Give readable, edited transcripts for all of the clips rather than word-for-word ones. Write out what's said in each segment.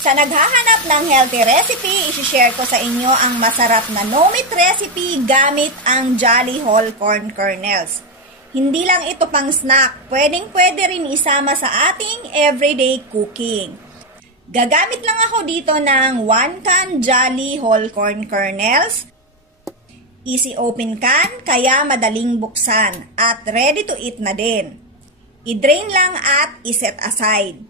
Sa naghahanap ng healthy recipe, isi-share ko sa inyo ang masarap na no-meat recipe gamit ang Jolly Whole Corn Kernels. Hindi lang ito pang snack, pwedeng-pwede rin isama sa ating everyday cooking. Gagamit lang ako dito ng 1 can Jolly Whole Corn Kernels. Easy open can, kaya madaling buksan at ready to eat na din. I-drain lang at iset aside.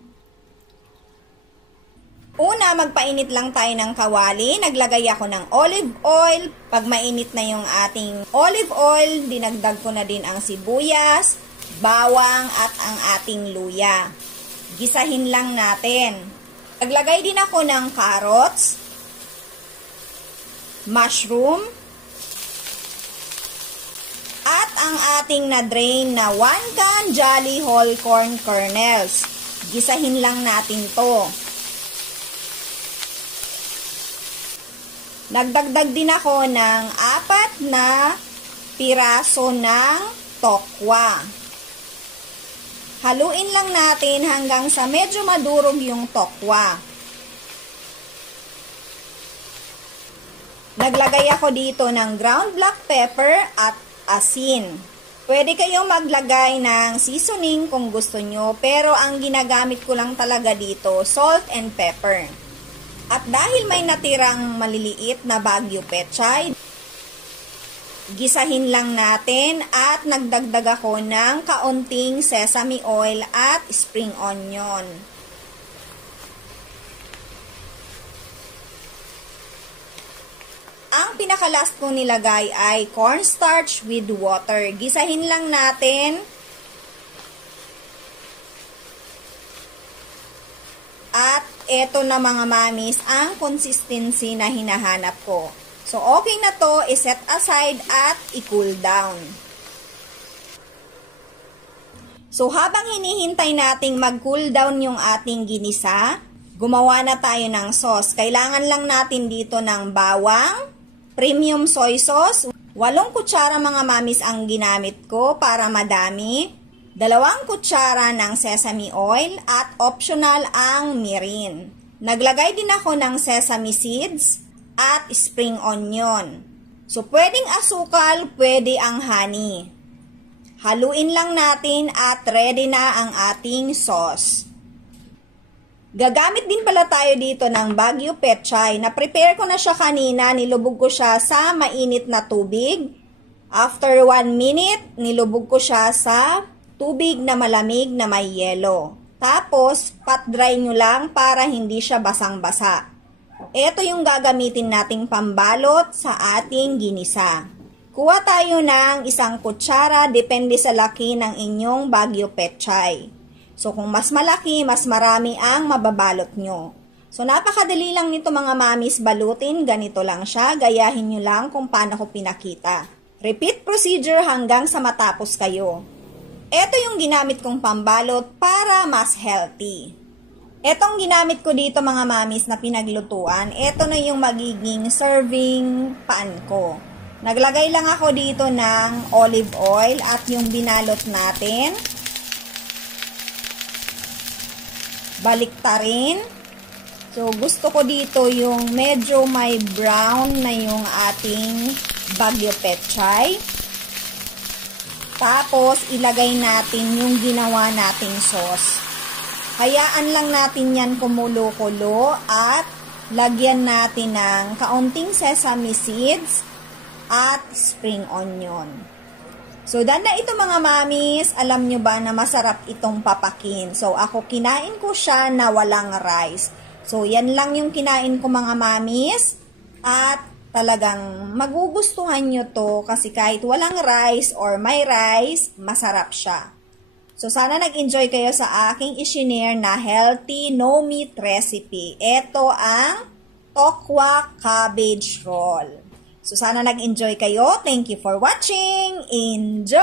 Una, magpainit lang tayo ng kawali. Naglagay ako ng olive oil. Pag mainit na yung ating olive oil, dinagdag ko na din ang sibuyas, bawang at ang ating luya. Gisahin lang natin. Naglagay din ako ng carrots, mushroom, at ang ating na-drain na 1 can Jolly Whole Corn Kernels. Gisahin lang natin to. Nagdagdag din ako ng 4 na piraso ng tokwa. Haluin lang natin hanggang sa medyo madurog yung tokwa. Naglagay ako dito ng ground black pepper at asin. Pwede kayong maglagay ng seasoning kung gusto nyo, pero ang ginagamit ko lang talaga dito, salt and pepper. At dahil may natirang maliliit na Baguio pechay, gisahin lang natin at nagdagdag ako ng kaunting sesame oil at spring onion. Ang pinaka-last kong nilagay ay cornstarch with water. Gisahin lang natin. At eto na mga mamis, ang consistency na hinahanap ko. So, okay na to, iset aside at i-cool down. So, habang hinihintay nating mag-cool down yung ating ginisa, gumawa na tayo ng sauce. Kailangan lang natin dito ng bawang, premium soy sauce. 8 kutsara mga mamis ang ginamit ko para madami. 2 kutsara ng sesame oil at optional ang mirin. Naglagay din ako ng sesame seeds at spring onion. So, pwedeng asukal, pwede ang honey. Haluin lang natin at ready na ang ating sauce. Gagamit din pala tayo dito ng Baguio pechay. Na-prepare ko na siya kanina, nilubog ko siya sa mainit na tubig. After 1 minute, nilubog ko siya sa tubig na malamig na may yelo. Tapos, pat-dry nyo lang para hindi siya basang-basa. Ito yung gagamitin nating pambalot sa ating ginisa. Kuha tayo ng 1 kutsara, depende sa laki ng inyong Baguio pechay. So, kung mas malaki, mas marami ang mababalot nyo. So, napakadali lang nito mga mamis balutin. Ganito lang siya. Gayahin nyo lang kung paano ko pinakita. Repeat procedure hanggang sa matapos kayo. Ito yung ginamit kong pambalot para mas healthy. Etong ginamit ko dito mga mamis na pinaglutuan, ito na yung magiging serving pan ko. Naglagay lang ako dito ng olive oil at yung binalot natin. Baliktarin. So, gusto ko dito yung medyo may brown na yung ating Baguio pechay. Tapos, ilagay natin yung ginawa nating sauce. Hayaan lang natin yan kumulo-kulo at lagyan natin ng kaunting sesame seeds at spring onion. So, dahil na ito mga mamis, alam nyo ba na masarap itong papakin? So, ako kinain ko siya na walang rice. So, yan lang yung kinain ko mga mamis. At talagang magugustuhan nyo to kasi kahit walang rice or may rice, masarap siya. So, sana nag-enjoy kayo sa aking isinare na healthy no-meat recipe. Ito ang tokwa cabbage roll. So, sana nag-enjoy kayo. Thank you for watching. Enjoy!